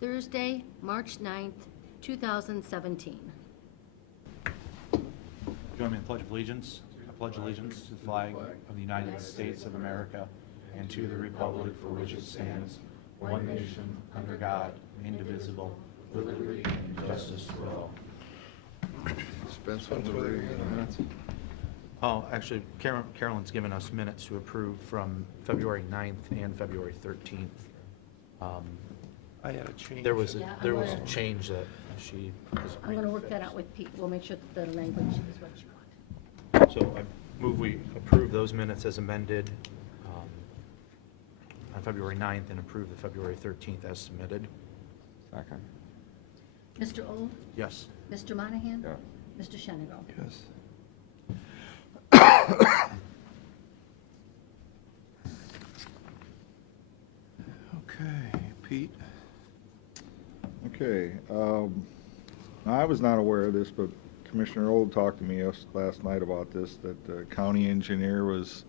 Thursday, March 9th, 2017. Join me in the Pledge of Allegiance. I pledge allegiance to the flag of the United States of America and to the republic for which it stands, one nation, under God, indivisible, with liberty and justice for all. Dispense with the reading of the minutes. Oh, actually, Carolyn's given us minutes to approve from February 9th and February 13th. I had a change. There was Yeah, a change that she was. I'm going to work that out with Pete. We'll make sure that the language is what you want. So I move we approve those minutes as amended on February 9th and approve the February 13th as submitted. Second. Mr. Old? Yes. Mr. Monahan? Yeah. Mr. Shenigo? Yes. Okay, Pete? Okay, I was not aware of this, but Commissioner Old talked to me last night about this, that the county engineer was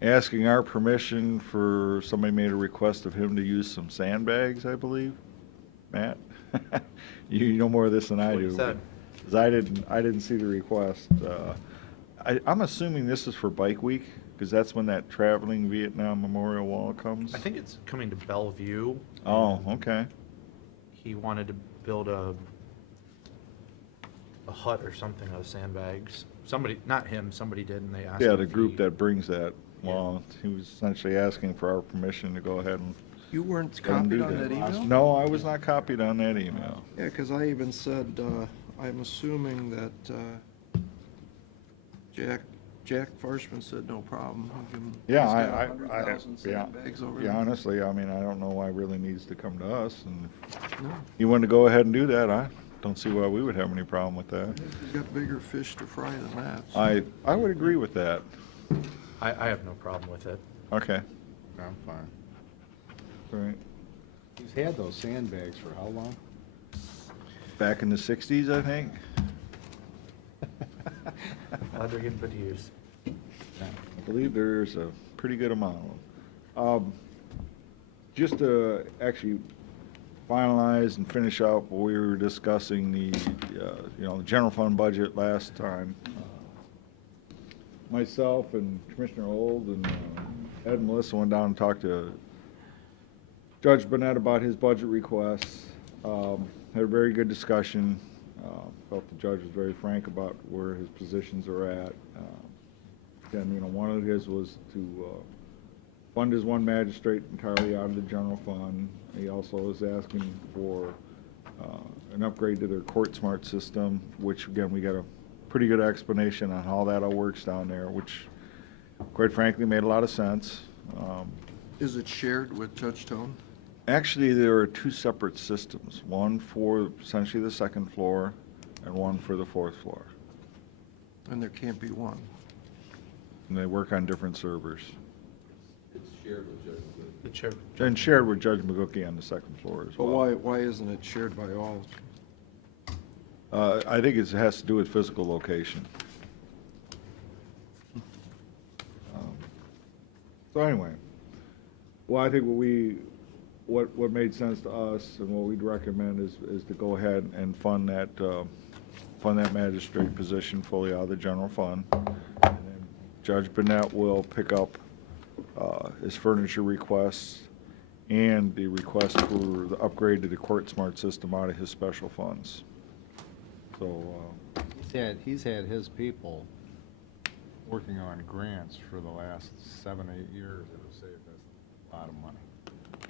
asking our permission for, somebody made a request of him to use some sandbags, I believe. Matt? You know more of this than I What he do. said. 'Cause I didn't see the request. I'm assuming this is for Bike Week, because that's when that traveling Vietnam Memorial Wall comes? I think it's coming to Bellevue. Oh, okay. He wanted to build a hut or something out of sandbags. Somebody, not him, somebody did, and they asked Yeah, him the if group he- that brings that Yeah. wall, he was essentially asking for our permission to go ahead and You weren't let him do copied on that email? No, I was not copied on that email. Yeah, because I even said, I'm assuming that Jack Farshman said no problem. Yeah, He's I, got I, 100,000 yeah, sandbags over yeah, there. honestly, I mean, I don't know why it really needs to come to us, and if No, you want to go ahead and do that, I don't see why we would have any problem with that. he's got bigger fish to fry than that. so- I would agree with that. I have no problem with it. Okay, I'm fine. all right. He's had those sandbags for how long? Back in the sixties, I think? Glad they're getting put to use. I believe there's a pretty good amount of them. Just to actually finalize and finish up, we were discussing the, the general fund budget last time. Myself and Commissioner Old and Ed and Melissa went down and talked to Judge Burnett about his budget requests. Had a very good discussion. Felt the judge was very frank about where his positions are at. Again, one of his was to fund his one magistrate entirely out of the general fund. He also is asking for an upgrade to their court smart system, which again, we got a pretty good explanation on how that all works down there, which quite frankly made a lot of sense. Is it shared with Judge Tone? Actually, there are two separate systems, one for essentially the second floor and one for the fourth floor. And there can't be one. And they work on different servers. The chair. And shared with Judge McGookie on the second floor as But well. why isn't it shared by all? I think it has to do with physical location. So anyway, well, I think what made sense to us and what we'd recommend is to go ahead and fund that magistrate position fully out of the general fund. And then Judge Burnett will pick up his furniture requests and the request for the upgrade to the court smart system out of his special funds. So, He's had his people working on grants for the last 7, 8 years. It'll save us a lot of money.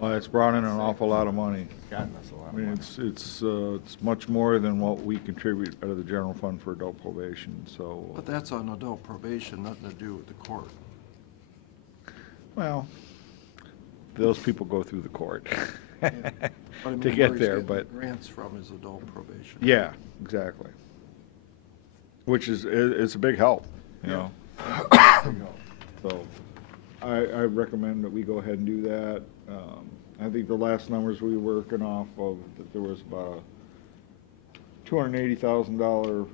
well, it's brought in an awful lot of money. It's gotten us a lot I of mean, money. it's much more than what we contribute out of the general fund for adult probation, so. But that's on adult probation, nothing to do with the court. Well, those people go through the court But I mean, to where get he's there, getting but, grants from is adult probation. yeah, exactly. Which is, it's a big help, you know? So, I recommend that we go ahead and do that. I think the last numbers we were working off of, that there was about a $280,000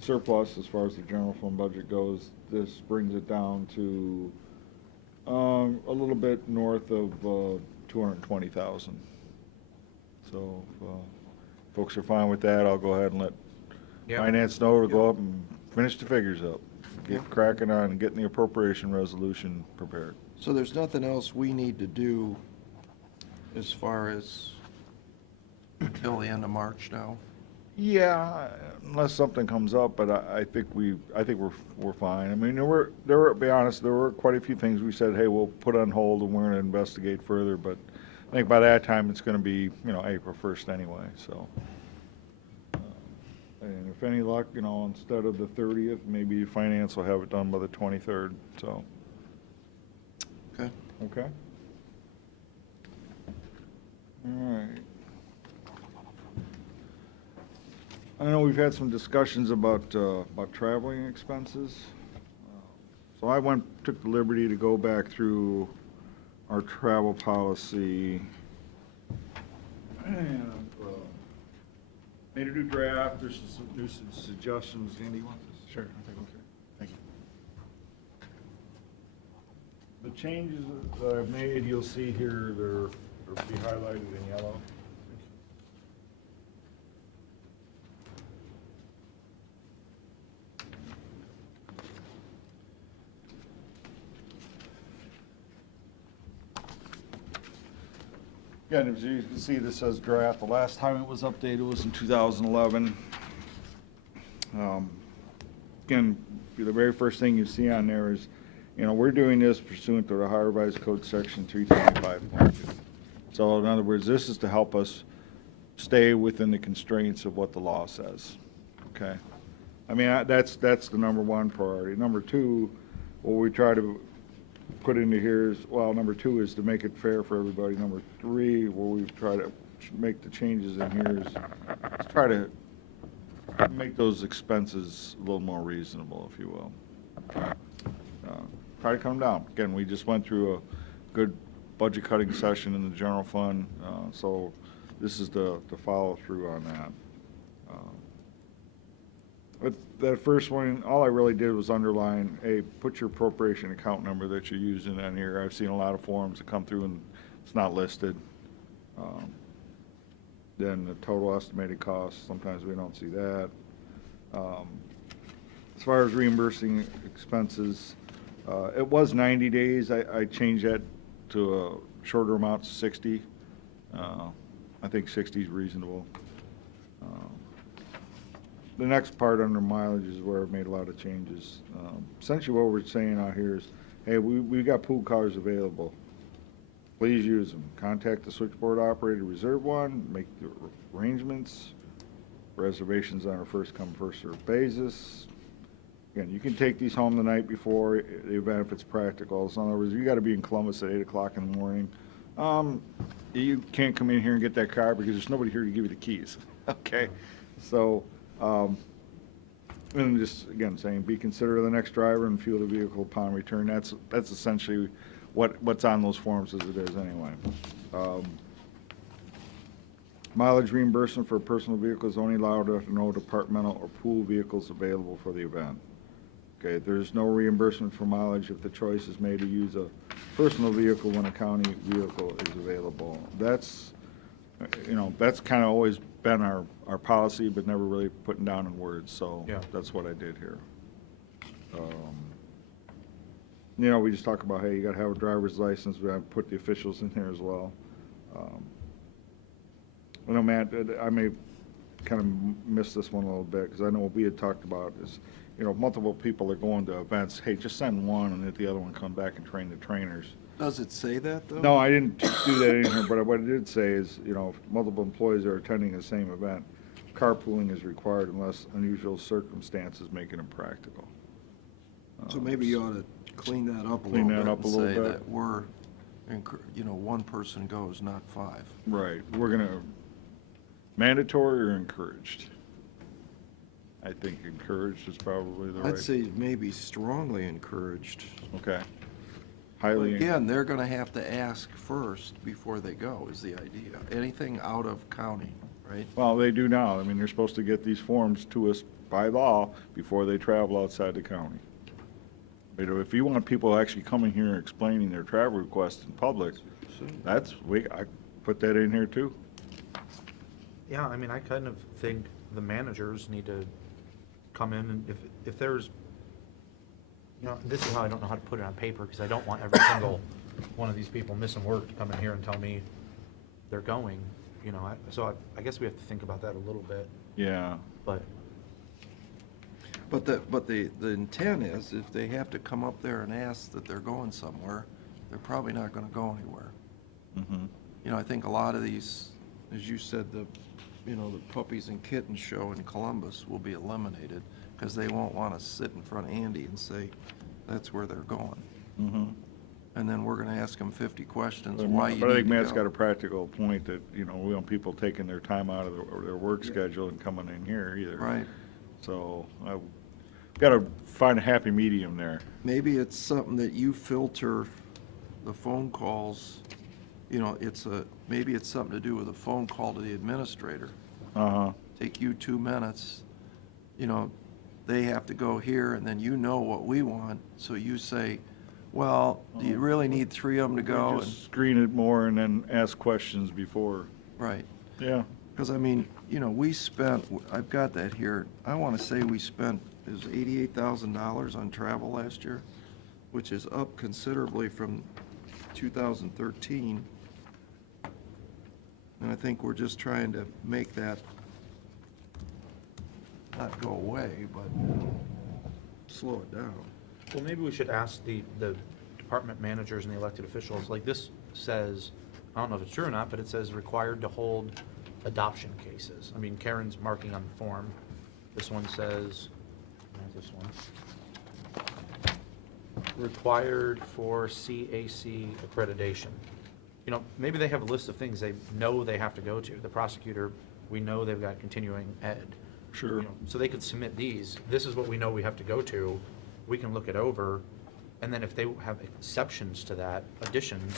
surplus as far as the general fund budget goes. This brings it down to a little bit north of $220,000. So if folks are fine with that, I'll go ahead and let Yep. finance know to go up and finish the figures up. Get cracking on getting the appropriation resolution prepared. So there's nothing else we need to do as far as until the end of March now? Yeah, unless something comes up, but I think we're fine. I mean, to be honest, there were quite a few things we said, hey, we'll put on hold and we're gonna investigate further, but I think by that time, it's gonna be, April 1st anyway, so. And if any luck, instead of the 30th, maybe finance will have it done by the 23rd, so. Okay. Okay? All right. I know we've had some discussions about traveling expenses. So I took the liberty to go back through our travel policy and made a new draft. There's some new suggestions. Andy, you want this? Sure, I'll take a look. Thank you. The changes that I've made, you'll see here, they'll be highlighted in yellow. Again, as you can see, this says draft. The last time it was updated was in 2011. Again, the very first thing you see on there is, we're doing this pursuant to the Ohio Revised Code Section 325.2. So in other words, this is to help us stay within the constraints of what the law says, okay? I mean, that's the number one priority. Number two, what we try to put into here is, well, number two is to make it fair for everybody. Number three, where we try to make the changes in here is try to make those expenses a little more reasonable, if you will. Try to come down. Again, we just went through a good budget cutting session in the general fund, so this is the follow through on that. But that first one, all I really did was underline, hey, put your appropriation account number that you're using on here. I've seen a lot of forms that come through and it's not listed. Then the total estimated cost, sometimes we don't see that. As far as reimbursing expenses, it was 90 days. I changed that to a shorter amount, 60. I think 60 is reasonable. The next part under mileage is where I've made a lot of changes. Essentially what we're saying out here is, hey, we got pool cars available. Please use them. Contact the switchboard operator, reserve one, make the arrangements, reservations on a first come, first served basis. Again, you can take these home the night before the event if it's practical. So in other words, you gotta be in Columbus at 8 o'clock in the morning. You can't come in here and get that car because there's nobody here to give you the keys, okay? So, and just, again, saying, be considerate of the next driver and fuel the vehicle upon return. That's essentially what's on those forms as it is anyway. Mileage reimbursement for a personal vehicle is only allowed if no departmental or pool vehicles available for the event. Okay, there's no reimbursement for mileage if the choice is made to use a personal vehicle when a county vehicle is available. That's kind of always been our policy, but never really putting down in words, so Yeah. that's what I did here. We just talk about, hey, you gotta have a driver's license. We have put the officials in here as well. I know, Matt, I may kind of miss this one a little bit, because I know what we had talked about is, multiple people are going to events, hey, just send one and let the other one come back and train the trainers. Does it say that, though? No, I didn't do that in here, but what I did say is, if multiple employees are attending the same event, carpooling is required unless unusual circumstances make it impractical. So maybe you ought to clean that up a Clean little that bit up a and little say bit. that we're, one person goes, not five. Right, we're gonna, mandatory or encouraged? I think encouraged is probably the right. I'd say maybe strongly encouraged. Okay. But Highly. again, they're gonna have to ask first before they go, is the idea. Anything out of county, right? Well, they do now. I mean, they're supposed to get these forms to us by law before they travel outside the county. If you want people actually coming here and explaining their travel requests in public, I put that in here too. Yeah, I mean, I kind of think the managers need to come in and if there's, this is how I don't know how to put it on paper, because I don't want every single one of these people missing work to come in here and tell me they're going, so I guess we have to think about that a little bit, Yeah. but, But the intent is, if they have to come up there and ask that they're going somewhere, they're probably not gonna go anywhere. Mm-hmm. I think a lot of these, as you said, the puppies and kittens show in Columbus will be eliminated, because they won't wanna sit in front of Andy and say, that's where they're going. Mm-hmm. And then we're gonna ask them 50 questions, why you But I think need to Matt's got a go. practical point that, we want people taking their time out of their work schedule and coming in here either. Right. So, I've got to find a happy medium there. Maybe it's something that you filter the phone calls, maybe it's something to do with a phone call to the administrator. Uh-huh. Take you 2 minutes, they have to go here, and then what we want, so you say, well, do you really need 3 of them to go? And Just screen it more and then ask questions before. right, Yeah. because we spent, I've got that here, I want to say we spent, it was $88,000 on travel last year, which is up considerably from 2013. And I think we're just trying to make that not go away, but slow it down. well, maybe we should ask the department managers and the elected officials, like this says, I don't know if it's true or not, but it says required to hold adoption cases. I mean, Karen's marking on the form. This one says, where's this one? Required for CAC accreditation. Maybe they have a list of things they know they have to go to. The prosecutor, we know they've got continuing ed. Sure. So they could submit these. This is what we know we have to go to. We can look it over. And then if they have exceptions to that, additions,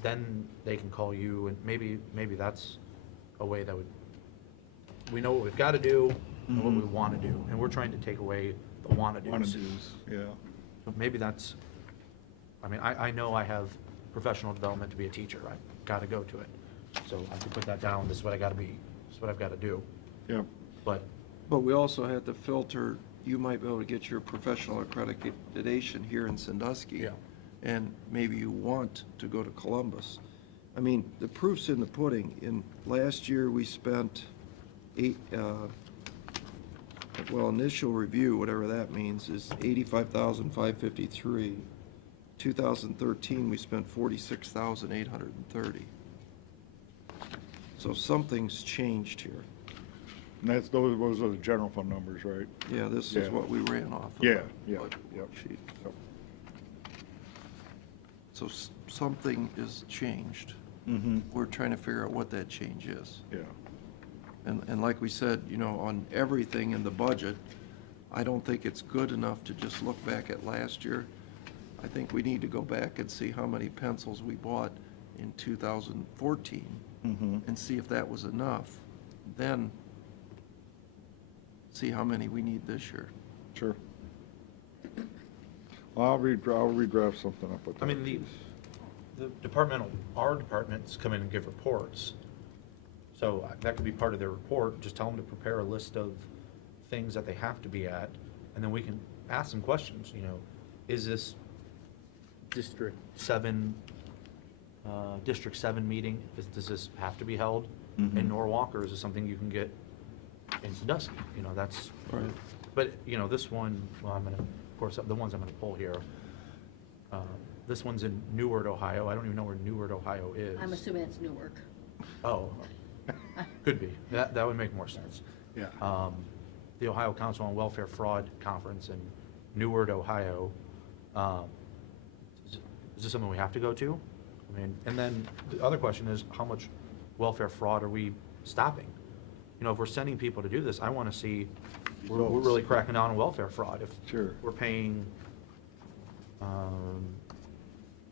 then they can call you, and maybe that's a way that we know what we've got to do and what we want to do. And we're trying to take away the want-to-dos. Want-to-dos, yeah. So maybe that's, I know I have professional development to be a teacher. I've got to go to it. So I can put that down. This is what I got to be, this is what I've got to do. Yep. But, But we also have to filter, you might be able to get your professional accreditation here in Sandusky. Yeah. And maybe you want to go to Columbus. The proof's in the pudding. Last year, we spent initial review, whatever that means, is $85,553. 2013, we spent $46,830. So something's changed here. And those are the general fund numbers, right? Yeah, this is Yeah. what we ran off of. Yeah, the yeah, budget yep. worksheet. Yep. So something is changed. Mm-hmm. We're trying to figure out what that change is. Yeah. And like we said, on everything in the budget, I don't think it's good enough to just look back at last year. I think we need to go back and see how many pencils we bought in 2014 Mm-hmm. and see if that was enough. Then see how many we need this year. Sure. Well, I'll redraft something up with that. our departments come in and give reports. So that could be part of their report, just tell them to prepare a list of things that they have to be at, and then we can ask them questions, is this District 7 meeting, does this have to be held in Mhm. Norwalk, or is this something you can get in Sandusky? That's, Right. but, this one, well, of course, the ones I'm gonna pull here, this one's in Newark, Ohio. I don't even know where Newark, Ohio is. I'm assuming it's Newark. Oh, could be. That would make more sense. Yeah. The Ohio Council on Welfare Fraud Conference in Newark, Ohio. Is this something we have to go to? And then the other question is, how much welfare fraud are we stopping? If we're sending people to do this, I want to see, we're really cracking down on welfare fraud. If Sure. we're paying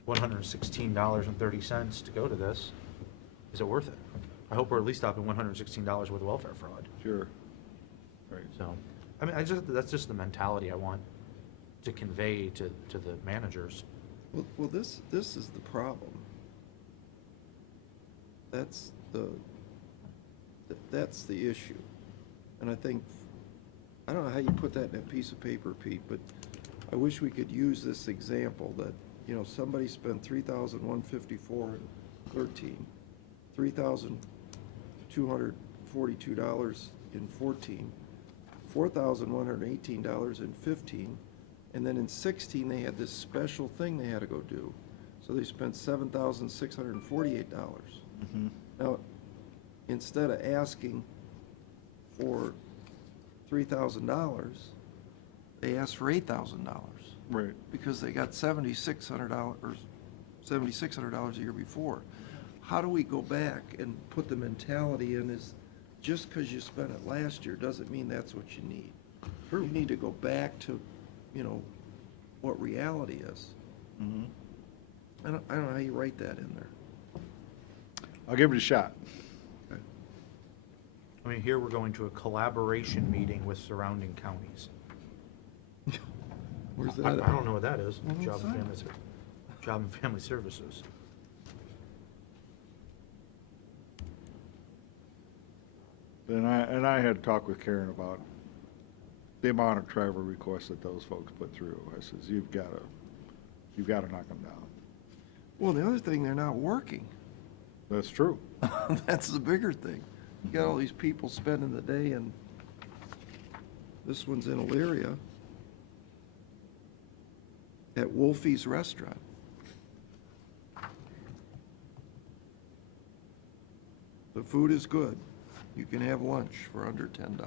$116.30 to go to this, is it worth it? I hope we're at least stopping $116 worth of welfare fraud. Sure. Right. So, that's just the mentality I want to convey to the managers. Well, this is the problem. That's that's the issue. And I think, I don't know how you put that in a piece of paper, Pete, but I wish we could use this example that, you know, somebody spent $3,154.13, $3,242 in 14, $4,118 in 15, and then in 16 they had this special thing they had to go do. So they spent $7,648. Now, instead of asking for $3,000, they asked for $8,000. Right. Because they got $7,600 or $7,600 a year before. How do we go back and put the mentality in is just because you spent it last year doesn't mean that's what you need. You need to go back to, you know, what reality is. Mhm. I don't know how you write that in there. I'll give it a shot. I mean, here we're going to a collaboration meeting with surrounding counties. Where's I that? don't know what that is. Well, Job and what's Family, Job and Family Services. And I had talked with Karen about the amount of travel requests that those folks put through. I says, you've got to knock them down. Well, the other thing, they're not working. That's true. That's the bigger thing. You got all these people spending the day, and this one's in Elyria at Wolfie's Restaurant. The food is good. You can have lunch for under $10.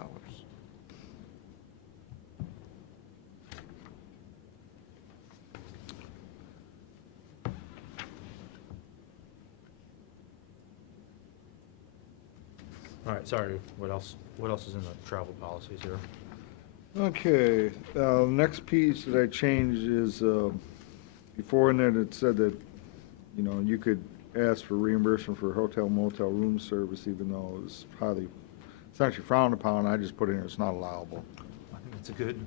All right, sorry, what else is in the travel policies here? Okay, next piece that I changed is, before in there it said that, you know, you could ask for reimbursement for hotel motel room service even though it was it's actually frowned upon. I just put in here, it's not allowable. I think that's a good,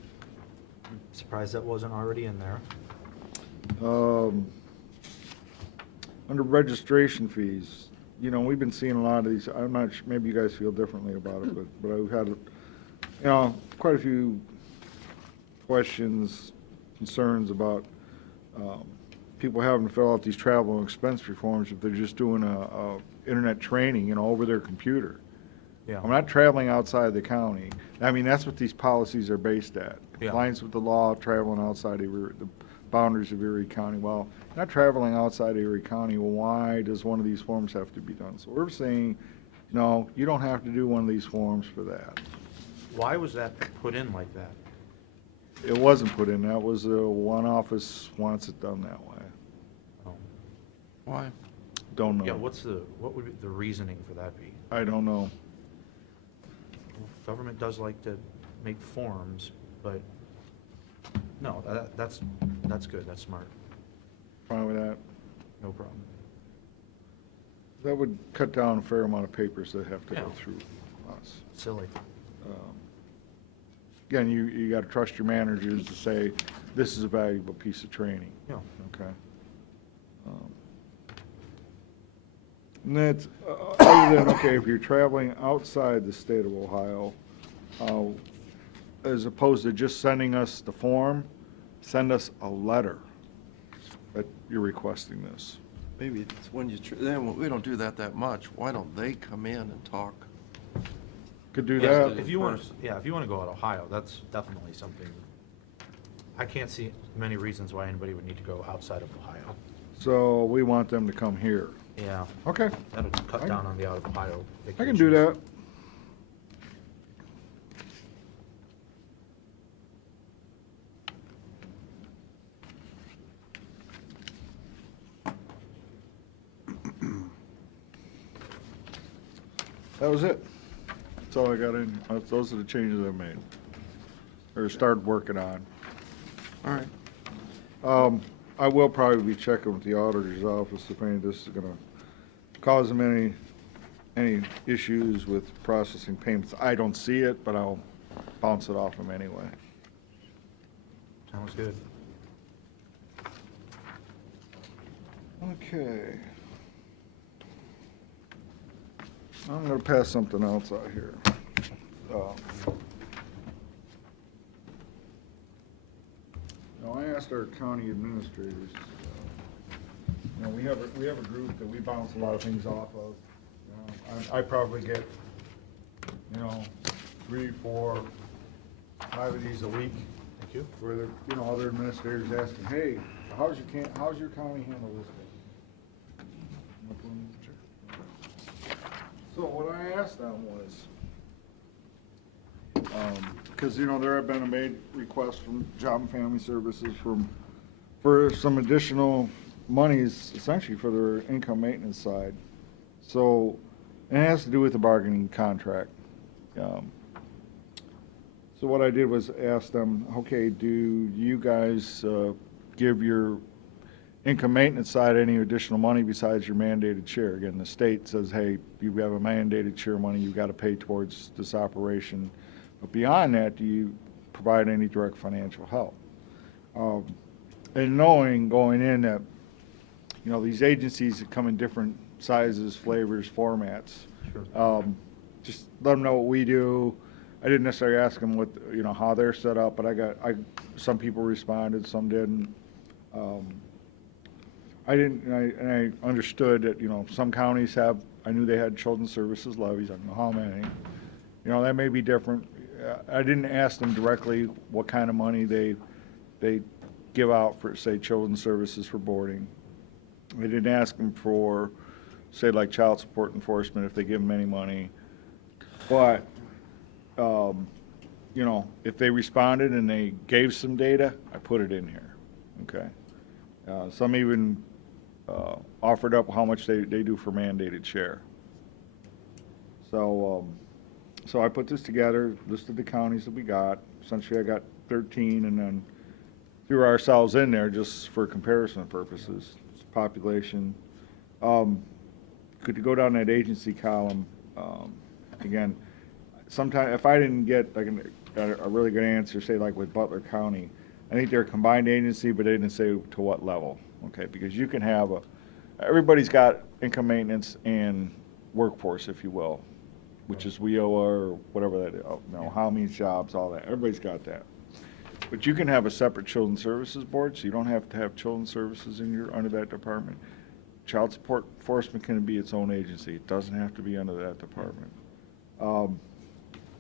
I'm surprised that wasn't already in there. Under registration fees, you know, we've been seeing a lot of these, I'm not sure, maybe you guys feel differently about it, but I've had, you know, quite a few questions, concerns about people having to fill out these travel and expense forms if they're just doing a internet training, you know, over their computer. Yeah. I'm not traveling outside the county. I mean, that's what these policies are based at. Yeah. Compliance with the law, traveling outside of the boundaries of Erie County. Well, not traveling outside Erie County, well, why does one of these forms have to be done? So we're saying, no, you don't have to do one of these forms for that. Why was that put in like that? It wasn't put in, that was one office wants it done that way. Oh. Why? Don't know. Yeah, what would the reasoning for that be? I don't know. Government does like to make forms, but, no, that's good, that's smart, Fine with that? no problem. That would cut down a fair amount of papers that have to go Yeah. through us. Silly. Again, you got to trust your managers to say, this is a valuable piece of training. Yeah. Okay. And that's, other than, okay, if you're traveling outside the state of Ohio, as opposed to just sending us the form, send us a letter that you're requesting this. Maybe it's when you, then we don't do that much. Why don't they come in and talk? Could do Yeah, that. if you want to go out Ohio, that's definitely something, I can't see many reasons why anybody would need to go outside of Ohio. So we want them to come here. Yeah, Okay, that'll cut down on the out of Ohio vacations. I can do that. That was it. That's all I got in. Those are the changes I made, or started working on. All right. I will probably be checking with the auditor's office if any of this is gonna cause them any issues with processing payments. I don't see it, but I'll bounce it off them anyway. Sounds good. Okay. I'm gonna pass something else out here. Now, I asked our county administrators, we have a group that we bounce a lot of things off of. I probably get, 3, 4, 5 of these a week. Thank you. Where they're, other administrators asking, hey, how's your county handle this thing? So what I asked them was, because, there have been made requests from Job and Family Services for some additional monies, essentially for their income maintenance side. So, and it has to do with the bargaining contract. So what I did was ask them, okay, do you guys give your income maintenance side any additional money besides your mandated share? Again, the state says, hey, you have a mandated share money you've got to pay towards this operation. But beyond that, do you provide any direct financial help? And knowing going in that, these agencies that come in different sizes, flavors, formats. Sure. Just let them know what we do. I didn't necessarily ask them what, how they're set up, but some people responded, some didn't. I didn't, and I understood that, some counties I knew they had children's services levies, I don't know how many. That may be different. I didn't ask them directly what kind of money they give out for, say, children's services for boarding. I didn't ask them for, say, like child support enforcement, if they give them any money. But, if they responded and they gave some data, I put it in here, okay? Some even offered up how much they do for mandated share. So I put this together, listed the counties that we got. Essentially, I got 13, and then threw ourselves in there just for comparison purposes. Population. Could you go down that agency column? Again, sometimes if I didn't get like a really good answer, say like with Butler County, I think they're a combined agency, but they didn't say to what level. Okay, because you can have everybody's got income maintenance and workforce, if you will, which is WIOA or whatever that is. How many jobs, all that. Everybody's got that. But you can have a separate children's services board, so you don't have to have children's services under that department. Child support enforcement can be its own agency. It doesn't have to be under that department.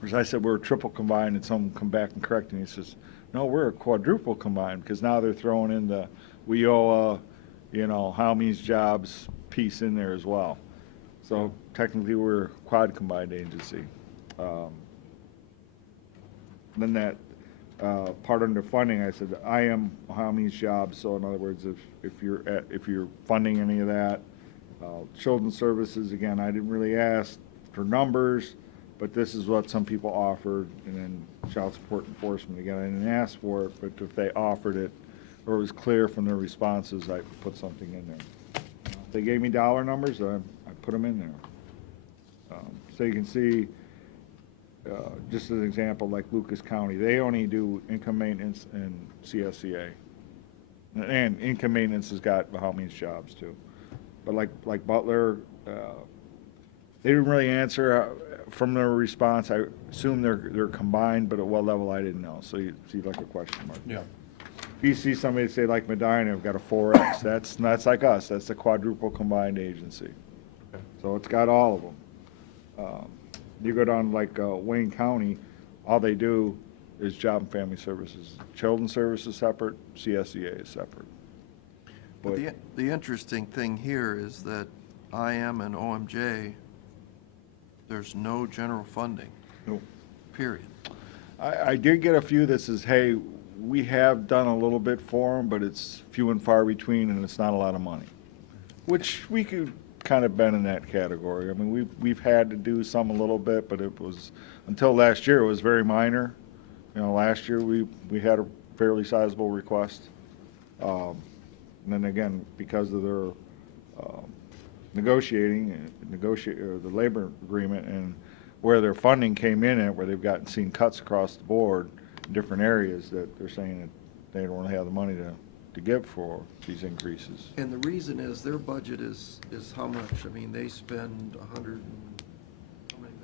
As I said, we're triple combined, and someone come back and correct me. He says, no, we're a quadruple combined, because now they're throwing in the WIOA, how many jobs piece in there as well. So technically, we're a quad combined agency. Then that part under funding, I said, I am how many jobs. So in other words, if you're funding any of that, children's services, again, I didn't really ask for numbers, but this is what some people offered. And then child support enforcement, again, I didn't ask for it, but if they offered it or it was clear from their responses, I put something in there. If they gave me dollar numbers, I put them in there. So you can see, just as an example, like Lucas County, they only do income maintenance and CSCA. And income maintenance has got how many jobs too. But like Butler, they didn't really answer from their response. I assume they're combined, but at what level I didn't know. So you see like a question mark. Yeah. If you see somebody say like Medina, have got a 4X, that's like us. That's the quadruple combined agency. Okay. So it's got all of them. You go down like Wayne County, all they do is Job and Family Services. Children's Services separate, CSEA is separate. But the interesting thing here is that IM and OMJ, there's no general funding, No. period. I did get a few that says, hey, we have done a little bit for them, but it's few and far between, and it's not a lot of money. Which we could kind of been in that category. I mean, we've had to do some a little bit, but it was, until last year, it was very minor. Last year we had a fairly sizable request. And then again, because of their negotiating the labor agreement and where their funding came in at, where they've seen cuts across the board in different areas, that they're saying that they don't really have the money to give for these increases. And the reason is their budget is how much? I mean, they spend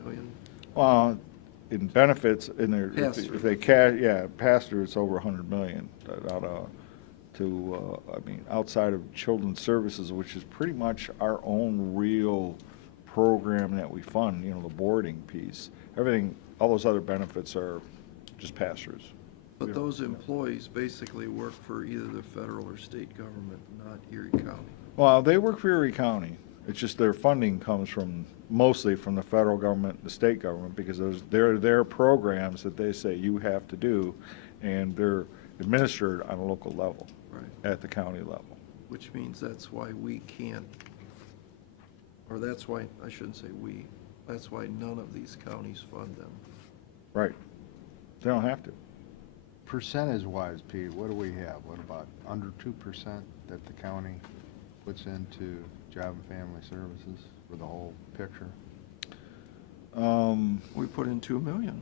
million. Well, in benefits, in their, Pass-through. if they pass through, it's over 100 million. I mean, outside of children's services, which is pretty much our own real program that we fund, you know, the boarding piece. Everything, all those other benefits are just pass-throughs. But those employees basically work for either the federal or state government, not Erie County. Well, they work for Erie County. It's just their funding comes from, mostly from the federal government and the state government, because they're their programs that they say you have to do, and they're administered on a local level, Right. at the county level. Which means that's why we can't, or that's why, I shouldn't say we, that's why none of these counties fund them. Right. They don't have to. Percentage-wise, Pete, what do we have? What about under 2% that the county puts into Job and Family Services for the whole picture? We put in 2 million.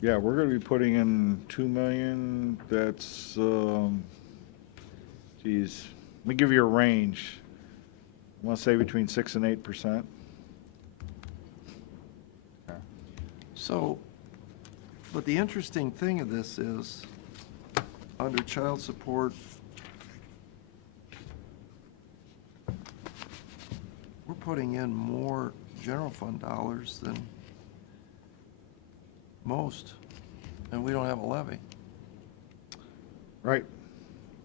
Yeah, we're gonna be putting in 2 million. That's, geez, let me give you a range. I wanna say between 6 and 8%. Okay. So, but the interesting thing of this is, under child support, we're putting in more general fund dollars than most, and we don't have a levy. Right.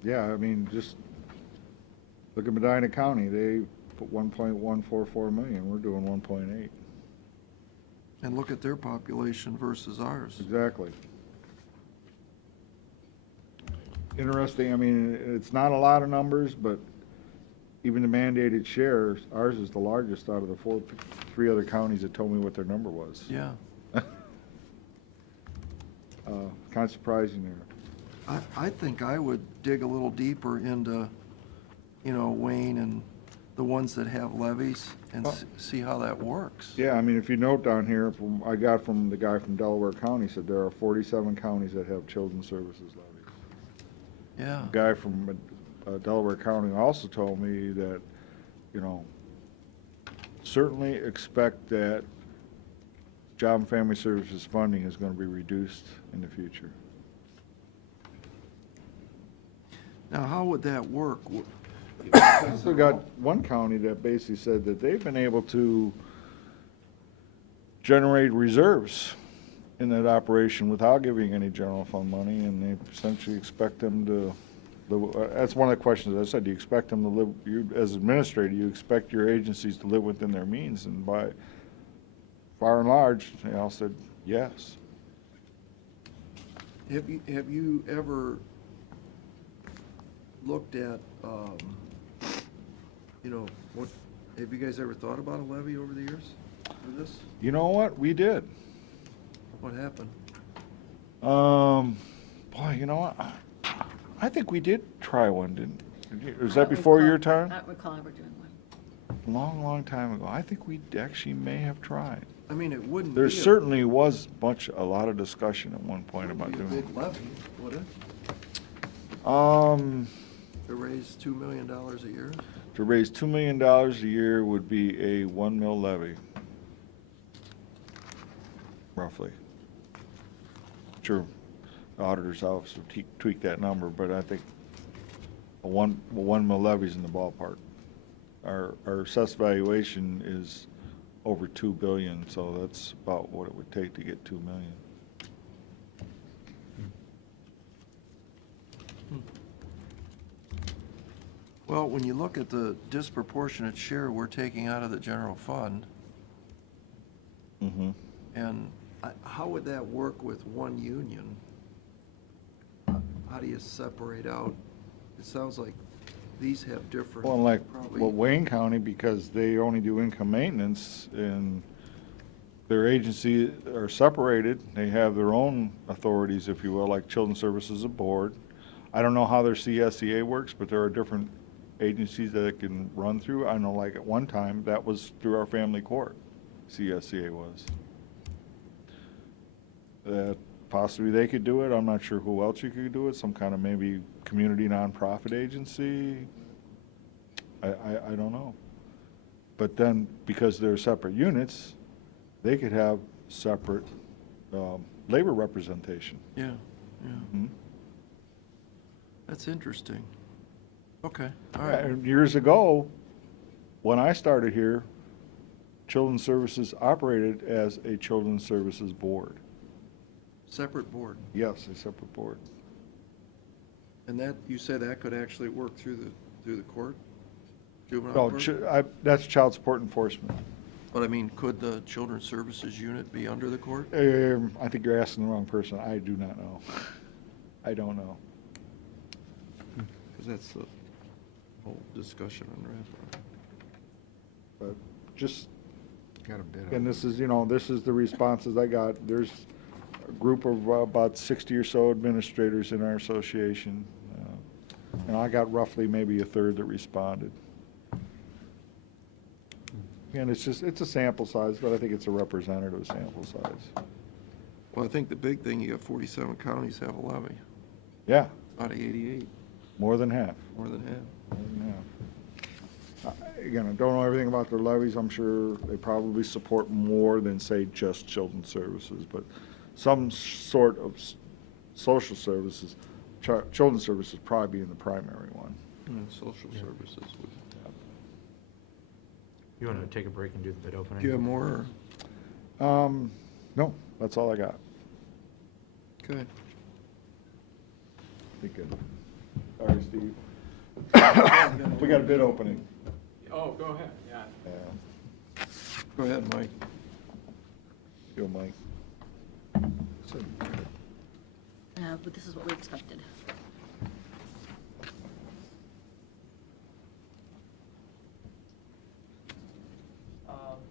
Yeah, I mean, just look at Medina County. They put 1.144 million. We're doing 1.8. And look at their population versus ours. Exactly. Interesting. I mean, it's not a lot of numbers, but even the mandated share, ours is the largest out of the three other counties that told me what their number was. Yeah. Kind of surprising there. I think I would dig a little deeper into, Wayne and the ones that have levies and see how that works. Yeah, I mean, if you note down here, I got from the guy from Delaware County, said there are 47 counties that have children's services levies. Yeah. The guy from Delaware County also told me that, certainly expect that Job and Family Services funding is going to be reduced in the future. Now, how would that work? I also got one county that basically said that they've been able to generate reserves in that operation without giving any general fund money, and they essentially expect them to, that's one of the questions I said, do you expect them to live, you, as administrator, you expect your agencies to live within their means, and by far and large, they all said yes. Have you ever looked at, what, have you guys ever thought about a levy over the years for this? You know what, we did. What happened? Boy, you know what, I think we did try one, didn't was I that don't before recall- your time? I don't recall ever doing one. Long, long time ago. I think we actually may have tried. I mean, it wouldn't be. There a- certainly was a lot of discussion at one point about wouldn't be a doing big levy, would it? it. To raise $2 million a year? To raise $2 million a year would be a 1 mil levy. Roughly. Sure, the auditor's office will tweak that number, but I think a 1 mil levy's in the ballpark. Our assessed valuation is over 2 billion, so that's about what it would take to get 2 million. Well, when you look at the disproportionate share we're taking out of the general fund, Mm-hmm. and how would that work with one union? How do you separate out? It sounds like these have different. Well, like, probably- well, Wayne County, because they only do income maintenance, and their agency are separated, they have their own authorities, if you will, like Children's Services Board. I don't know how their CSEA works, but there are different agencies that it can run through. I know, like, at one time, that was through our family court, CSEA was. That possibly they could do it, I'm not sure who else you could do it, some kind of maybe community nonprofit agency. I don't know. But then, because they're separate units, they could have separate labor representation. Yeah, yeah. Hmm? That's interesting. Okay, all Yeah, right. and years ago, when I started here, Children's Services operated as a Children's Services Board. Separate board. Yes, a separate board. And that, you say that could actually work through the court? Juvenile No, court? that's child support enforcement. But I mean, could the Children's Services Unit be under the court? I think you're asking the wrong person. I do not know. I don't know. Because that's the whole discussion on that. But just, Got a bid on and it. this is, this is the responses I got. There's a group of about 60 or so administrators in our association. And I got roughly maybe a third that responded. And it's a sample size, but I think it's a representative sample size. Well, I think the big thing, you got 47 counties have a levy, Yeah, out of 88, more than half. more than half. Again, I don't know everything about their levies. I'm sure they probably support more than, say, just children's services, but some sort of social services, children's services probably being the primary one. Social services. You want to take a break and do the bid opening? Do you have more? No, that's all I got. Okay. Be good. Sorry, Steve. We got a bid opening. Oh, go ahead, yeah. Yeah. Go ahead, Mike. Go, Mike. But this is what we expected.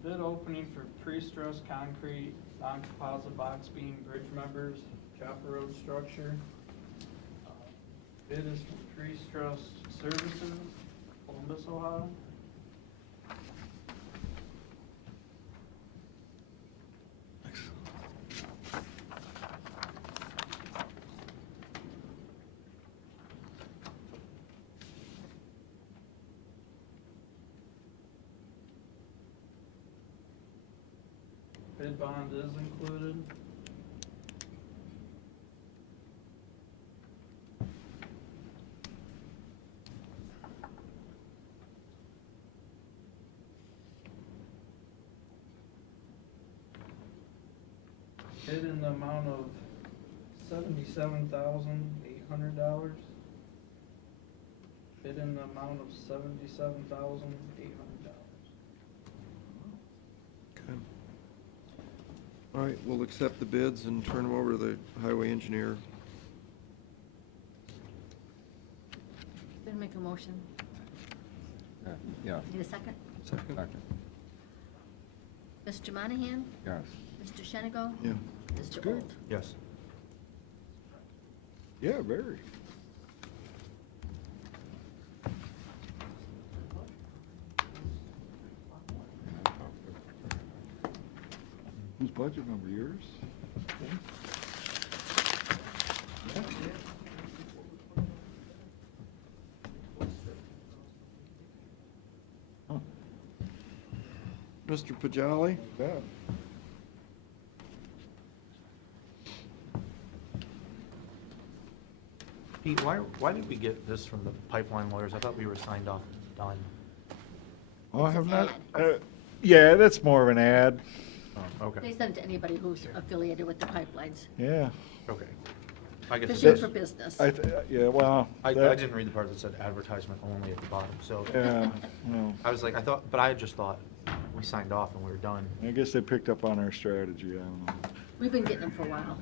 Bid opening for pre-stressed concrete, non-composite box beam bridge members, Chopper Road structure. Bid is from pre-stressed services, Columbus, Ohio. Bid bond is included. Bid in the amount of $77,800. Bid in the amount of $77,800. Okay. All right, we'll accept the bids and turn them over to the highway engineer. Gonna make a motion. Yeah, Need a second? Second? second, Mr. Monahan? yes. Mr. Shenigo? Yeah. Mr. Good. Old? Yes. Yeah, very. Whose budget number, yours? Huh, Mr. Pajali? yeah. Pete, why did we get this from the pipeline lawyers? I thought we were signed off and done. Oh, I It's have an not, ad. yeah, that's more of an ad. Oh, okay, They send it to anybody who's affiliated with the pipelines. Yeah. okay. I guess Fishing it's, for business. Yeah, well. I that- didn't read the part that said advertisement only at the bottom, so. Yeah, no. I was like, but I just thought we signed off and we were done. I guess they picked up on our strategy, I don't know. We've been getting them for a while.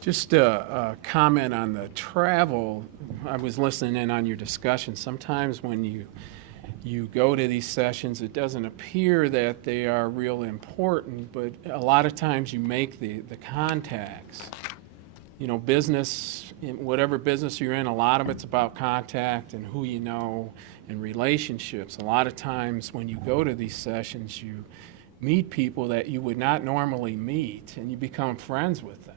Just a comment on the travel. I was listening in on your discussion. Sometimes when you go to these sessions, it doesn't appear that they are real important, but a lot of times you make the contacts. You know, business, in whatever business you're in, a lot of it's about contact and who you know and relationships. A lot of times when you go to these sessions, you meet people that you would not normally meet, and you become friends with them.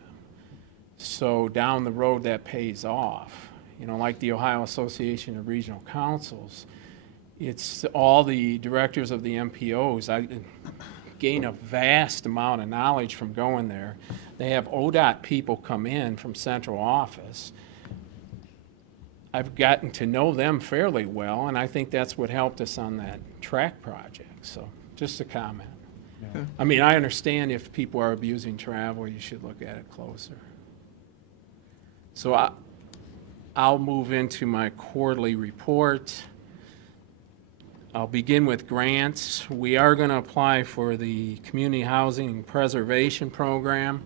So down the road, that pays off. You know, like the Ohio Association of Regional Councils, it's all the directors of the MPOs. gain a vast amount of knowledge from going there. They have ODOT people come in from central office. I've gotten to know them fairly well, and I think that's what helped us on that track project. So just a comment. Okay. I mean, I understand if people are abusing travel, you should look at it closer. So I'll move into my quarterly report. I'll begin with grants. We are going to apply for the Community Housing Preservation Program,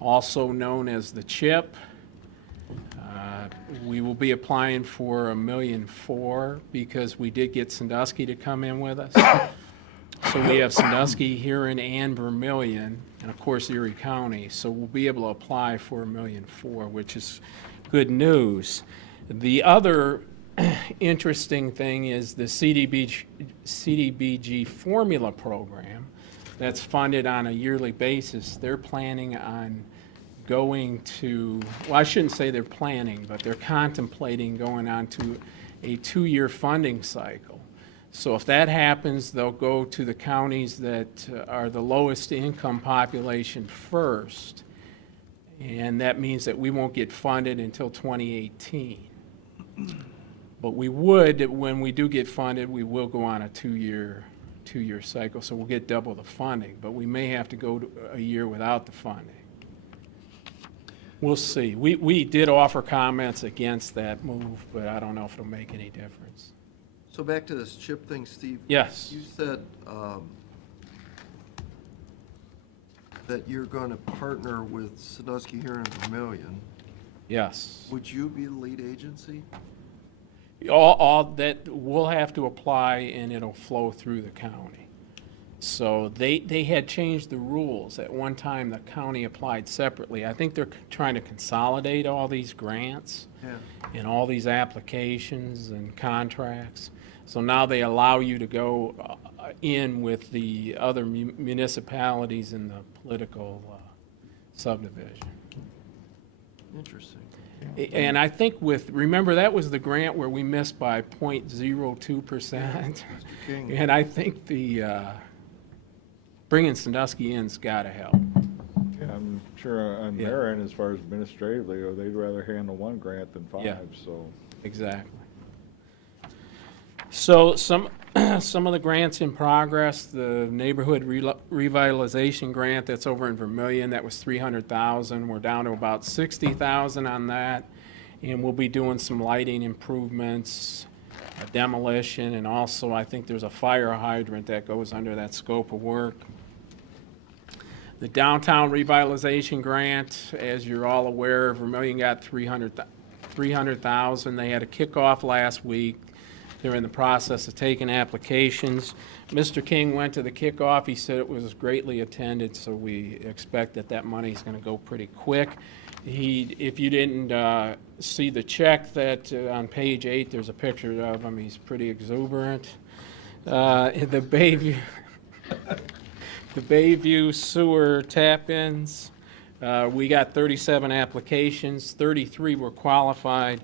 also known as the CHIP. We will be applying for $1.4 million because we did get Sandusky to come in with us. So we have Sandusky, Huron, and Vermillion, and of course Erie County. So we'll be able to apply for $1.4 million, which is good news. The other interesting thing is the CDBG formula program that's funded on a yearly basis. They're planning on going to, well, I shouldn't say they're planning, but they're contemplating going on to a 2-year funding cycle. So if that happens, they'll go to the counties that are the lowest income population first. And that means that we won't get funded until 2018. But we would, when we do get funded, we will go on a two-year cycle. So we'll get double the funding, but we may have to go to a year without the funding. We'll see. We did offer comments against that move, but I don't know if it'll make any difference. So back to this CHIP thing, Steve. Yes. You said that you're going to partner with Sandusky, Huron, and Vermillion. Yes. Would you be the lead agency? All that, we'll have to apply and it'll flow through the county. So they had changed the rules. At one time, the county applied separately. I think they're trying to consolidate all these grants Yeah. and all these applications and contracts. So now they allow you to go in with the other municipalities in the political subdivision. Interesting. And I think remember that was the grant where we missed by 0.02%. King. And I think bringing Sandusky in's got to help. Yeah, I'm sure on Yeah. their end, as far as administratively, they'd rather handle one grant than 5, Yeah. so. Exactly. So some of the grants in progress, the neighborhood revitalization grant that's over in Vermillion, that was $300,000. We're down to about $60,000 on that, and we'll be doing some lighting improvements, demolition, and also I think there's a fire hydrant that goes under that scope of work. The downtown revitalization grant, as you're all aware, Vermillion got $300,000. They had a kickoff last week. They're in the process of taking applications. Mr. King went to the kickoff. He said it was greatly attended, so we expect that money's going to go pretty quick. If you didn't see the check that on page 8, there's a picture of him. He's pretty exuberant. The Bayview sewer tap-ins, we got 37 applications. 33 were qualified.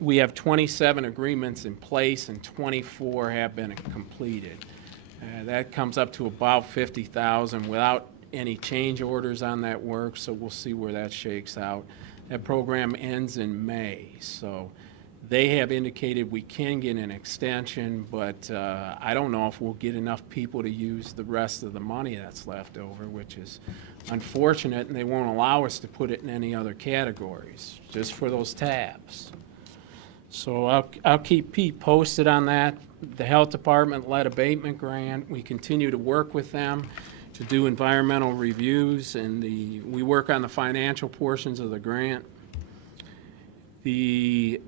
We have 27 agreements in place and 24 have been completed. That comes up to about $50,000 without any change orders on that work, so we'll see where that shakes out. That program ends in May, so they have indicated we can get an extension, but I don't know if we'll get enough people to use the rest of the money that's left over, which is unfortunate, and they won't allow us to put it in any other categories, just for those tabs. So I'll keep Pete posted on that. The Health Department lead abatement grant, we continue to work with them to do environmental reviews, and we work on the financial portions of the grant. The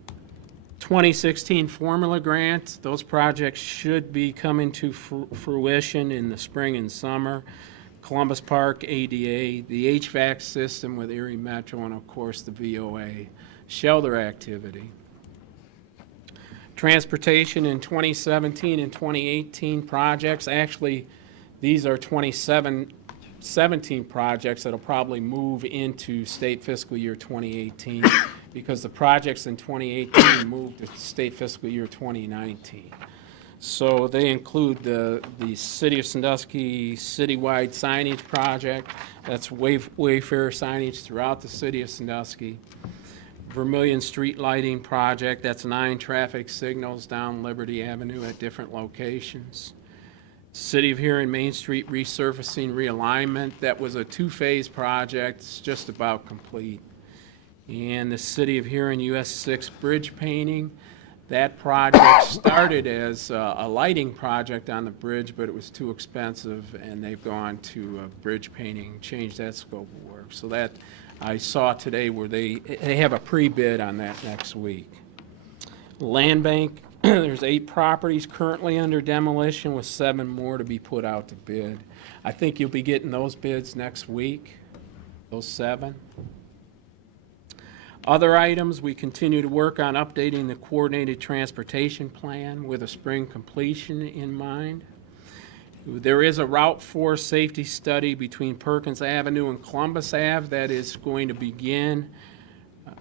2016 formula grant, those projects should be coming to fruition in the spring and summer. Columbus Park ADA, the HVAC system with Erie Metro, and of course the VOA shelter activity. Transportation in 2017 and 2018 projects. Actually, these are 2017 projects that'll probably move into state fiscal year 2018 because the projects in 2018 moved to state fiscal year 2019. So they include the City of Sandusky citywide signage project. That's Wayfair signage throughout the city of Sandusky. Vermillion Street Lighting Project, that's 9 traffic signals down Liberty Avenue at different locations. City of Huron Main Street resurfacing realignment, that was a 2-phase project, it's just about complete. And the City of Huron US 6 bridge painting, that project started as a lighting project on the bridge, but it was too expensive, and they've gone to bridge painting, changed that scope of work. So that, I saw today where they have a pre-bid on that next week. Land bank, there's 8 properties currently under demolition with 7 more to be put out to bid. I think you'll be getting those bids next week, those 7. Other items, we continue to work on updating the coordinated transportation plan with a spring completion in mind. There is a Route 4 safety study between Perkins Avenue and Columbus Ave that is going to begin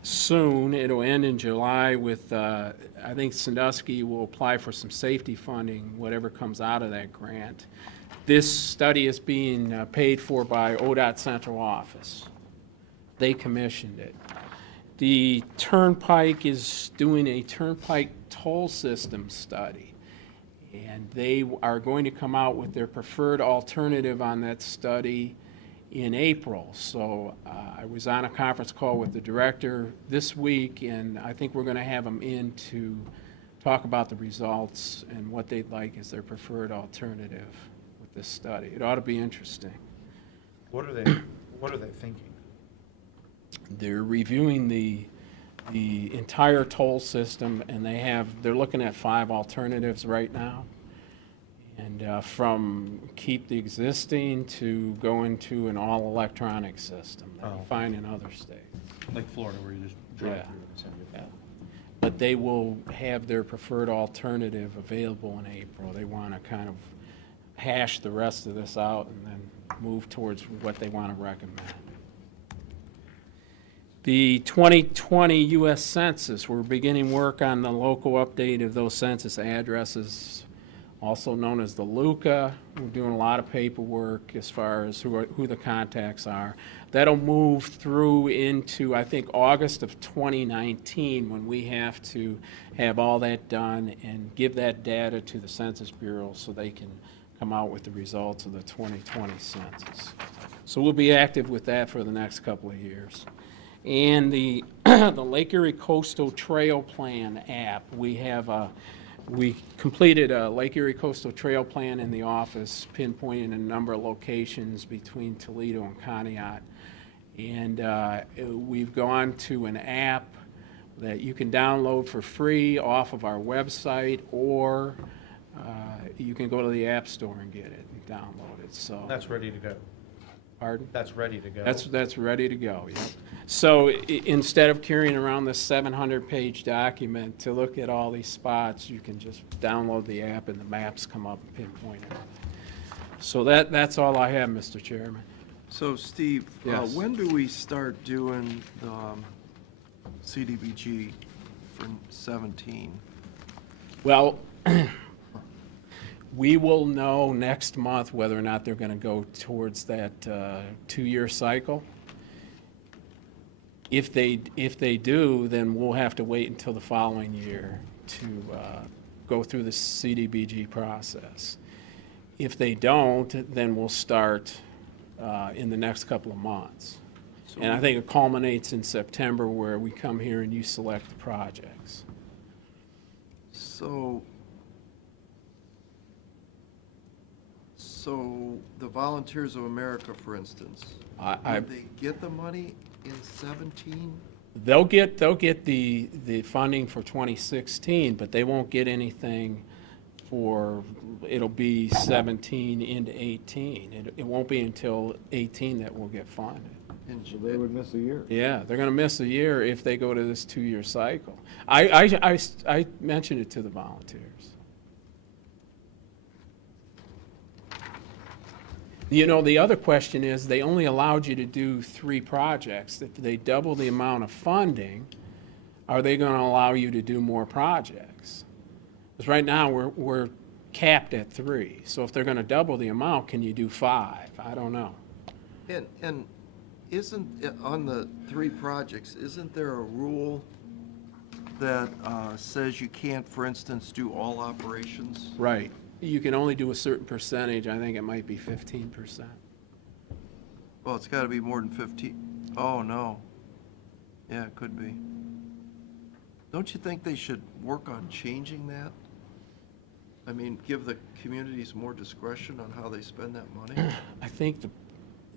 soon. It'll end in July with, I think Sandusky will apply for some safety funding, whatever comes out of that grant. This study is being paid for by ODOT Central Office. They commissioned it. The Turnpike is doing a Turnpike toll system study. And they are going to come out with their preferred alternative on that study in April. So I was on a conference call with the director this week, and I think we're going to have them in to talk about the results and what they'd like as their preferred alternative with this study. It ought to be interesting. What are they thinking? They're reviewing the entire toll system, and they're looking at 5 alternatives right now. And from keep the existing to go into an all-electronic system that you find in other states. Like Florida, where you just drive Yeah. through and send it. Yeah. But they will have their preferred alternative available in April. They want to kind of hash the rest of this out and then move towards what they want to recommend. The 2020 U.S. Census, we're beginning work on the local update of those census addresses, also known as the LUCA. We're doing a lot of paperwork as far as who the contacts are. That'll move through into, I think, August of 2019, when we have to have all that done and give that data to the Census Bureau so they can come out with the results of the 2020 census. So we'll be active with that for the next couple of years. And the the Lake Erie Coastal Trail Plan app, we completed a Lake Erie Coastal Trail Plan in the office, pinpointing a number of locations between Toledo and Conneaut. And we've gone to an app that you can download for free off of our website, or you can go to the App Store and get it and download it. So That's ready to go. Pardon? That's ready to go. That's ready to go, yeah. So instead of carrying around this 700-page document to look at all these spots, you can just download the app and the maps come up and pinpoint everything. So that's all I have, Mr. Chairman. So Steve, Yes. when do we start doing the CDBG for 17? Well, we will know next month whether or not they're going to go towards that 2-year cycle. If they do, then we'll have to wait until the following year to go through the CDBG process. If they don't, then we'll start in the next couple of months. And I think it culminates in September, where we come here and you select the projects. So the Volunteers of America, for instance, I- did they get the money in 17? They'll get the funding for 2016, but they won't get anything for, it'll be 17 into 18. It won't be until 18 that we'll get funded. So they would miss a year. Yeah, they're gonna miss a year if they go to this 2-year cycle. I mentioned it to the volunteers. You know, the other question is, they only allowed you to do 3 projects. If they double the amount of funding, are they gonna allow you to do more projects? Because right now, we're capped at 3. So if they're gonna double the amount, can you do 5? I don't know. And isn't, on the 3 projects, isn't there a rule that says you can't, for instance, do all operations? Right. You can only do a certain percentage. I think it might be 15%. Well, it's gotta be more than 15. Oh, no. Yeah, it could be. Don't you think they should work on changing that? I mean, give the communities more discretion on how they spend that money? I think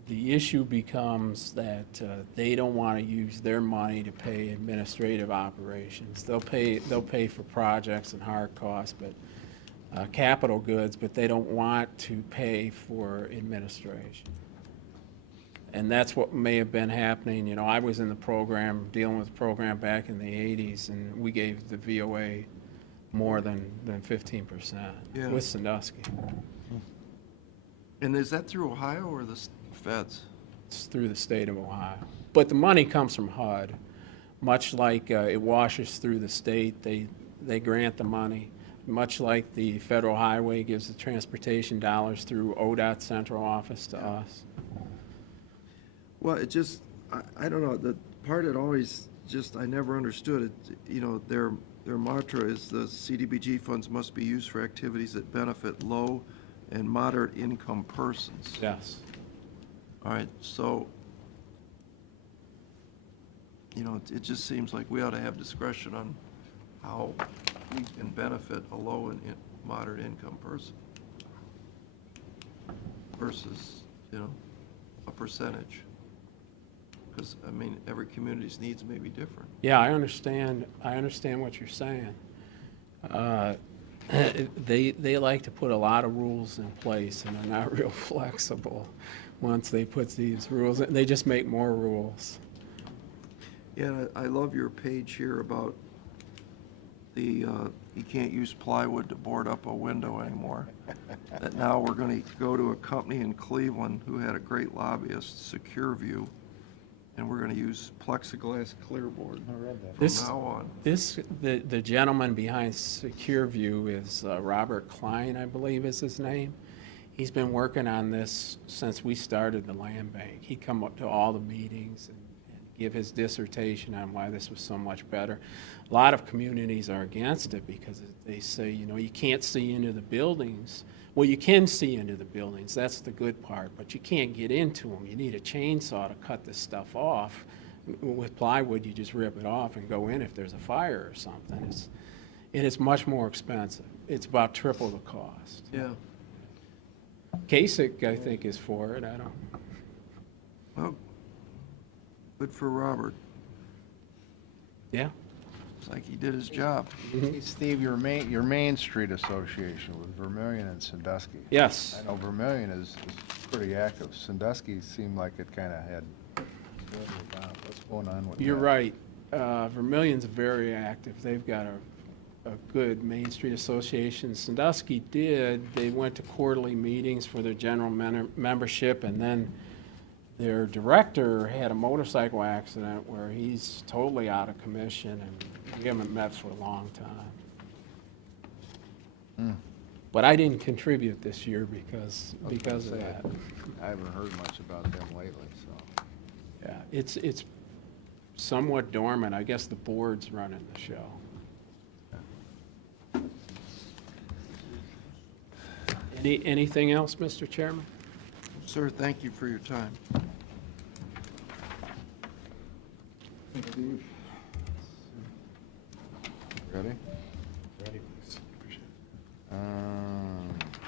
the issue becomes that they don't want to use their money to pay administrative operations. They'll pay for projects and hard costs, but capital goods, but they don't want to pay for administration. And that's what may have been happening. You know, I was in the program, dealing with the program back in the 80s, and we gave the VOA more than 15% Yeah. with Sandusky. And is that through Ohio or the feds? It's through the state of Ohio. But the money comes from HUD, much like it washes through the state. They grant the money, much like the federal highway gives the transportation dollars through ODOT central office to us. Well, it just, I don't know, the part that always just, I never understood it, you know, their mantra is the CDBG funds must be used for activities that benefit low and moderate income persons. Yes. All right, so, you know, it just seems like we ought to have discretion on how we can benefit a low and moderate income person versus, you know, a percentage. Because, I mean, every community's needs may be different. Yeah, I understand what you're saying. They like to put a lot of rules in place, and they're not real flexible once they put these rules in. They just make more rules. Yeah, I love your page here about the, you can't use plywood to board up a window anymore. That now we're gonna go to a company in Cleveland who had a great lobbyist, Secure View, and we're gonna use plexiglass clearboard This- from now on. The gentleman behind Secure View is Robert Klein, I believe is his name. He's been working on this since we started the land bank. He'd come up to all the meetings and give his dissertation on why this was so much better. A lot of communities are against it because they say, you know, you can't see into the buildings. Well, you can see into the buildings, that's the good part, but you can't get into them. You need a chainsaw to cut this stuff off. With plywood, you just rip it off and go in if there's a fire or something. And it's much more expensive. It's about triple the cost. Yeah, Kasich, I think, is for it, I don't. well, good for Robert. Yeah. It's like he did his job. Hey, Steve, your Main Street Association with Vermillion and Sandusky. Yes. I know Vermillion is pretty active. Sandusky seemed like it kind of had, what's going on with that? You're right. Vermillion's very active. They've got a good Main Street Association. Sandusky did. They went to quarterly meetings for their general membership, and then their director had a motorcycle accident where he's totally out of commission, and we haven't met for a long time. But I didn't contribute this year because of that. I haven't heard much about them lately, so. Yeah, it's somewhat dormant. I guess the board's running the show. Anything else, Mr. Chairman? Sir, thank you for your time. Ready? Ready.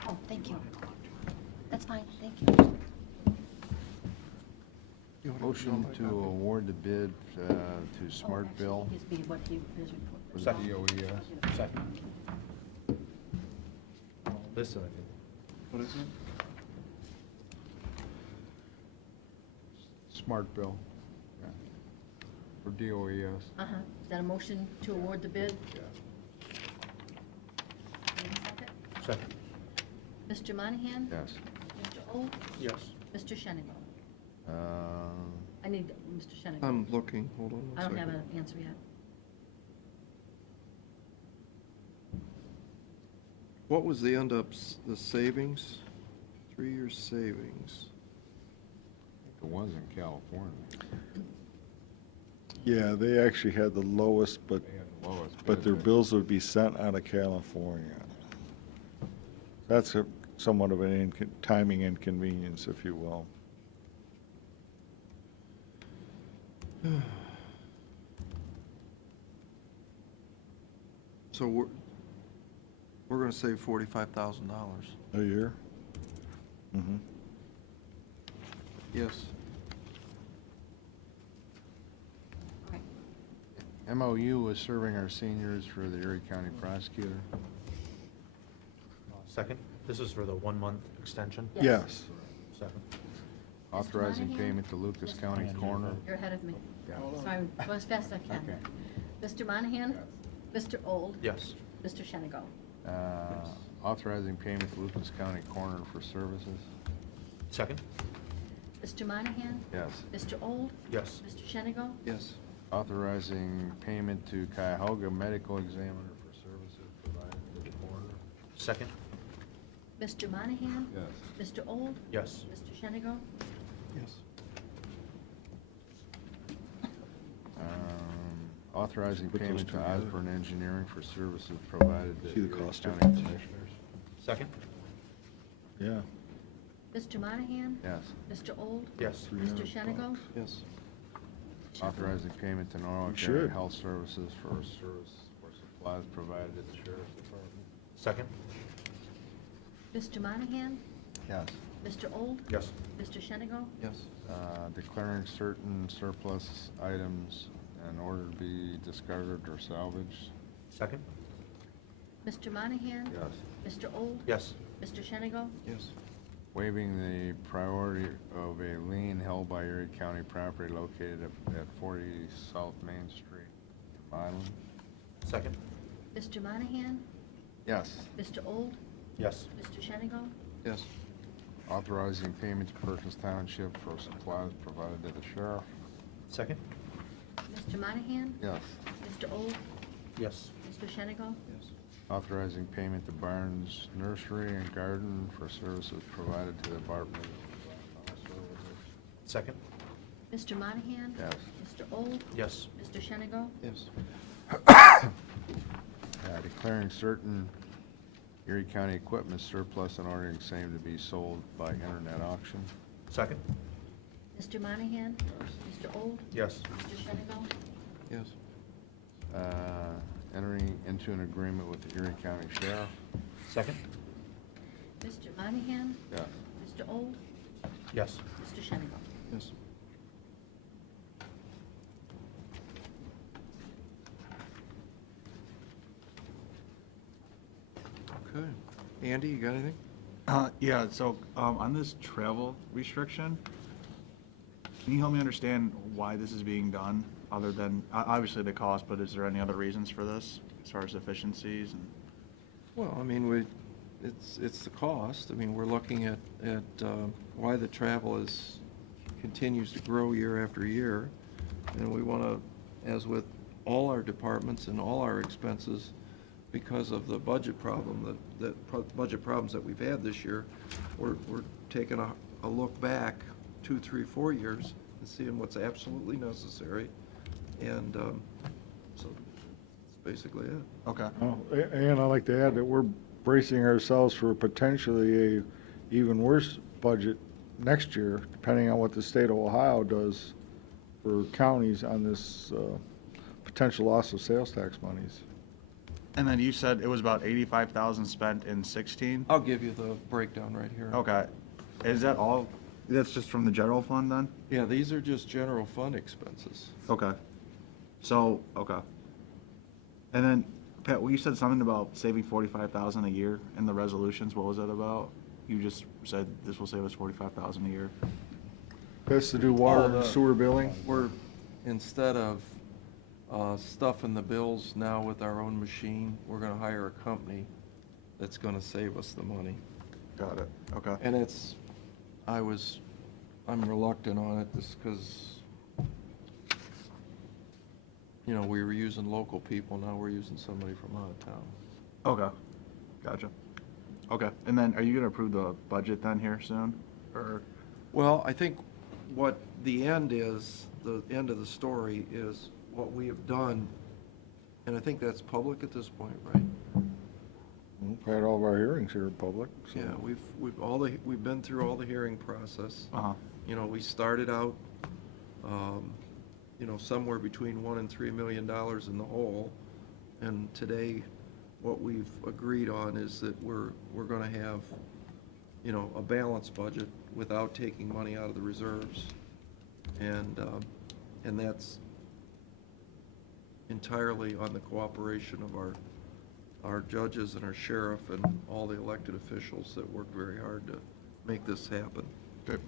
Oh, thank you. That's fine, thank you. Motion to award the bid to Smart Bill His be what his report. for the Second. DOES. Second. This, I think. What is it? Smart Bill, yeah, for DOES. Uh-huh. Is that a motion to award the bid? Need a second? Second. Mr. Monahan? Yes. Mr. O? Yes. Mr. Shenango? Um, I need Mr. Shenango. I'm looking, hold on I one don't have second. an answer yet. what was the the savings? 3-year savings. It was in California. Yeah, they actually had the lowest, but, They had the lowest but bid, their bills would be sent out of California. That's somewhat of an timing inconvenience, if you will. So we're gonna save $45,000. A year? Mm-hmm. Yes. Okay. MOU was serving our seniors for the Erie County prosecutor. Second, this is for the 1-month extension. Yes. Yes. Second. Authorizing Monahan? payment to Lucas Mr. County Monahan. Coroner. You're ahead of me. Yeah. So I'm going as fast as I can. Okay. Mr. Monahan? Mr. Old? Yes. Mr. Shenigo? Authorizing payment to Lucas County Coroner for services. Second? Mr. Monahan? Yes. Mr. Old? Yes. Mr. Shenigo? Yes. Authorizing payment to Cuyahoga Medical Examiner for services provided to the coroner. Second? Mr. Monahan? Yes. Mr. Old? Yes. Mr. Shenigo? Yes. Authorizing Put those payment to together. Osborne Engineering for services provided to See the Erie cost County difference? Commissioners. Second? Yeah. Mr. Monahan? Yes. Mr. Old? Yes. Mr. Shenigo? Yes. Authorizing payment to Norwalk You Area should. Health Services for service for supplies provided to the Sheriff's Department. Second? Mr. Monahan? Yes. Mr. Old? Yes. Mr. Shenigo? Yes. Declaring certain surplus items in order to be discarded or salvaged. Second? Mr. Monahan? Yes. Mr. Old? Yes. Mr. Shenigo? Yes. Waiving the priority of a lien held by Erie County property located at 40 South Main Street, Milan. Second? Mr. Monahan? Yes. Mr. Old? Yes. Mr. Shenigo? Yes. Authorizing payment to Perkins Township for supplies provided to the sheriff. Second? Mr. Monahan? Yes. Mr. Old? Yes. Mr. Shenigo? Yes. Authorizing payment to Barnes Nursery and Garden for services provided to the Department of Services. Second? Mr. Monahan? Yes. Mr. Old? Yes. Mr. Shenigo? Yes. Declaring certain Erie County equipment surplus and ordering same to be sold by internet auction. Second? Mr. Monahan? Mr. Old? Yes. Mr. Shenigo? Yes. Entering into an agreement with the Erie County Sheriff. Second? Mr. Monahan? Yes. Mr. Old? Yes. Mr. Shenigo? Yes. Okay. Andy, you got anything? Yeah, so, on this travel restriction, can you help me understand why this is being done, other than, obviously the cost, but is there any other reasons for this, as far as efficiencies and? Well, I mean, it's the cost. I mean, we're looking at why the travel continues to grow year after year. And we want to, as with all our departments and all our expenses, because of the budget problem, budget problems that we've had this year, we're taking a look back 2, 3, 4 years and seeing what's absolutely necessary. And so that's basically it. Okay. Oh, and I'd like to add that we're bracing ourselves for potentially a even worse budget next year, depending on what the state of Ohio does for counties on this potential loss of sales tax monies. And then you said it was about 85,000 spent in 16? I'll give you the breakdown right here. Okay. Is that all, that's just from the general fund then? Yeah, these are just general fund expenses. Okay. So, okay. And then, Pat, well, you said something about saving 45,000 a year in the resolutions. What was that about? You just said this will save us 45,000 a year. That's to do water Oh, and the- sewer billing? We're, instead of stuffing the bills now with our own machine, we're gonna hire a company that's gonna save us the money. Got it. Okay. And I'm reluctant on it just because, we were using local people, now we're using somebody from out of town. Okay. Gotcha. Okay, and then are you gonna approve the budget then here soon? Or, Well, I think what the end is, the end of the story is what we have done, and I think that's public at this point, right? We've had all of our hearings here in public, so. Yeah, we've been through all the hearing process. uh-huh, You know, we started out, you know, somewhere between $1 and $3 million in the hole, and today, what we've agreed on is that we're gonna have, you know, a balanced budget without taking money out of the reserves. And that's entirely on the cooperation of our judges and our sheriff and all the elected officials that work very hard to make this happen. good.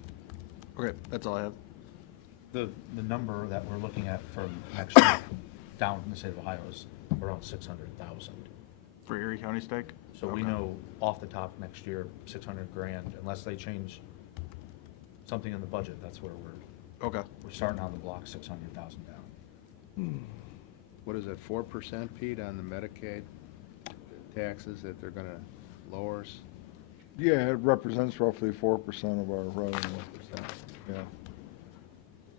Okay, that's all I have. The number that we're looking at from next year down in the state of Ohio is around 600,000. For Erie County stake? So we Okay. know off the top next year, 600 grand, unless they change something in the budget, that's where Okay, we're starting on the block, 600,000 down. What is it, 4%, Pete, on the Medicaid taxes that they're gonna lower us? Yeah, it represents roughly 4% of our revenue. 4%. Yeah.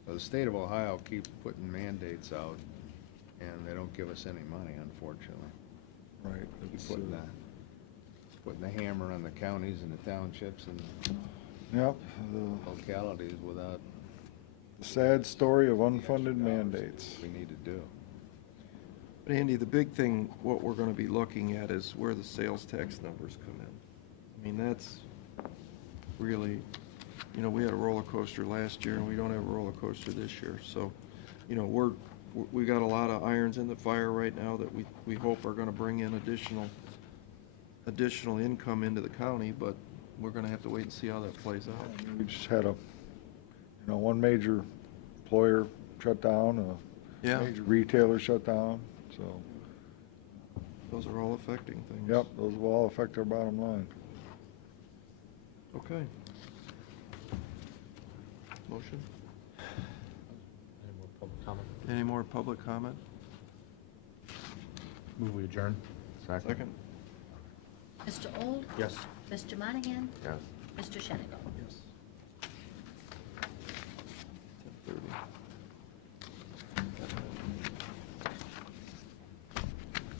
So the state of Ohio keeps putting mandates out, and they don't give us any money, unfortunately. Right. Keep It's, putting the hammer on the counties and the townships and Yep, localities without the sad story of unfunded mandates. we need to do. But Andy, the big thing, what we're gonna be looking at is where the sales tax numbers come in. I mean, that's really, you know, we had a roller coaster last year, and we don't have a roller coaster this year. So, you know, we got a lot of irons in the fire right now that we hope are gonna bring in additional income into the county, but we're gonna have to wait and see how that plays out. We just had one major employer shut down, a Yeah, major retailer shut down, so, those are all affecting things. yep, those will all affect our bottom line. Okay. Motion? Any more public comment? Any more public comment? Move we adjourn? Second? Mr. Old? Yes. Mr. Monahan? Yes. Mr. Shenigal? Yes. 10:30.